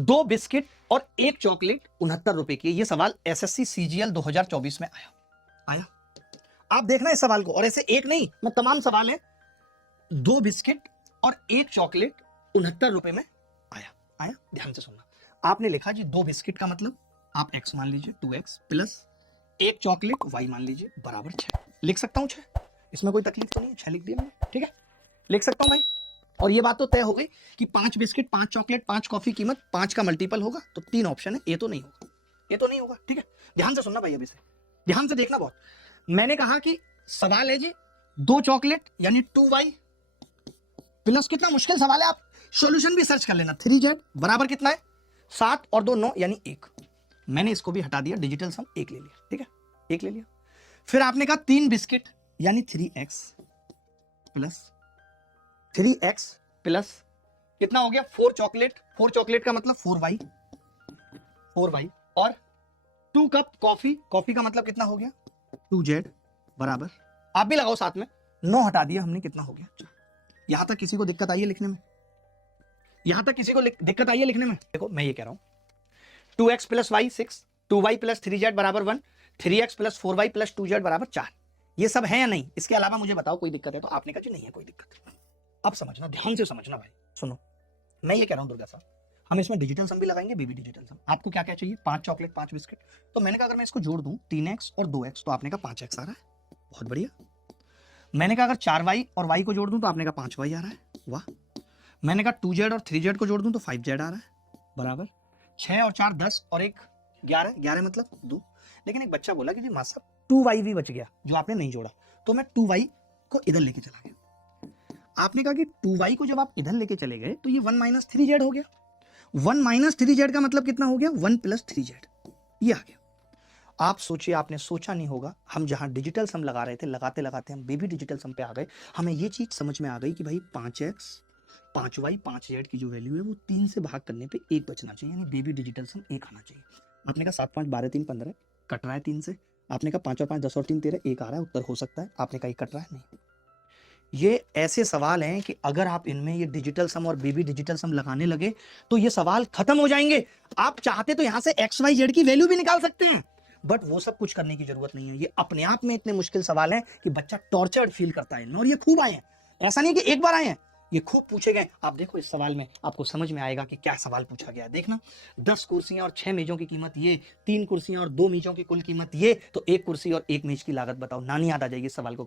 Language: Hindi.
2 बिस्किट और 1 चॉकलेट 69 रुपए की। ये सवाल एसएससी सीजीएल 2024 में आया। आप देखना इस सवाल को, और ऐसे एक नहीं, मैं तमाम सवाल है। 2 बिस्किट और 1 चॉकलेट 69 रुपए में आया। ध्यान से सुनना। आपने लिखा जी 2 बिस्किट का मतलब आप x मान लीजिए 2x प्लस 1 चॉकलेट y मान लीजिए बराबर 6। लिख सकता हूं 6, इसमें कोई तकलीफ तो नहीं है, 6 लिख दिया मैंने, ठीक है, लिख सकता हूं भाई। और ये बात तो तय हो गई कि 5 बिस्किट 5 चॉकलेट 5 कॉफी कीमत 5 का मल्टीपल होगा, तो 3 ऑप्शन है, ये तो नहीं होगा, ठीक है। ध्यान से सुनना भाई, अभी से ध्यान से देखना बहुत। मैंने कहा कि सवाल है जी 2 चॉकलेट यानी 2y प्लस, कितना मुश्किल सवाल है, आप सॉल्यूशन भी सर्च कर लेना, 3z बराबर कितना है 7 और 2 9 यानी 1। मैंने इसको भी हटा दिया, डिजिटल सम 1 ले लिया, ठीक है, 1 ले लिया। फिर आपने कहा 3 बिस्किट यानी 3x प्लस कितना हो गया 4 चॉकलेट का मतलब 4y और 2 कप कॉफी का मतलब कितना हो गया 2z बराबर, आप भी लगाओ साथ में, 9 हटा दिया हमने, कितना हो गया। यहां तक किसी को दिक्कत आई है लिखने में? देखो मैं ये कह रहा हूं 2x plus y 6, 2y plus 3z बराबर 1, 3x plus 4y plus 2z बराबर 4। ये सब है या नहीं? इसके अलावा मुझे बताओ कोई दिक्कत है? तो आपने कहा जी नहीं है कोई दिक्कत। अब समझना, ध्यान से समझना भाई, सुनो मैं ये कह रहा हूं दुर्गा साहब, हम इसमें डिजिटल सम भी लगाएंगे, बीबी डिजिटल सम। आपको क्या क्या चाहिए? 5 चॉकलेट 5 बिस्किट। तो मैंने कहा अगर मैं इसको जोड़ दूं 3x और 2x तो आपने कहा 5x आ रहा है, बहुत बढ़िया। मैंने कहा अगर 4y और y को जोड़ दूं तो आपने कहा 5y आ रहा है, वाह। मैंने कहा 2z और 3z को जोड़ दूं तो 5z आ रहा है बराबर 6 और 4 10 और 1 11 मतलब 2। लेकिन एक बच्चा बोला कि जी मास्टर साहब 2y भी बच गया जो आपने नहीं जोड़ा, तो मैं 2y को इधर लेके चला गया। आपने कहा कि 2y को जब आप इधर लेके चले गए तो ये 1 माइनस 3z हो गया। 1 माइनस 3z का मतलब कितना हो गया 1 प्लस 3z, ये आ गया। आप सोचिए, आपने सोचा नहीं होगा, हम जहां डिजिटल सम लगा रहे थे, लगाते लगाते हम बेबी डिजिटल सम पे आ गए। हमें ये चीज समझ में आ गई कि भाई 5x 5y 5z की जो वैल्यू है वो 3 से भाग करने पे 1 बचना चाहिए, यानी बेबी डिजिटल सम 1 आना चाहिए। आपने कहा 7 5 12 3 15 कट रहा है 3 से। आपने कहा 5 और 5 10 और 3 13 1 आ रहा है, उत्तर हो सकता है। आपने कहा ये कट रहा है, नहीं। ये ऐसे सवाल हैं कि अगर आप इनमें ये डिजिटल सम और बेबी डिजिटल सम लगाने लगे तो ये सवाल खत्म हो जाएंगे। आप चाहते तो यहां से एक्स वाई जेड की वैल्यू भी निकाल सकते हैं, बट वो सब कुछ करने की जरूरत नहीं है। ये अपने आप में इतने मुश्किल सवाल हैं कि बच्चा टॉर्चर्ड फील करता है। और ये खूब आए हैं, ऐसा नहीं कि एक बार आए हैं, ये खूब पूछे गए। आप देखो इस सवाल में आपको समझ में आएगा कि क्या सवाल पूछा गया है। देखना 10 कुर्सियां और 6 मेजों की कीमत ये, 3 कुर्सियां और 2 मेजों की कुल कीमत ये, तो 1 कुर्सी और 1 मेज की लागत बताओ। नानी याद आ जाएगी इस सवाल को करने।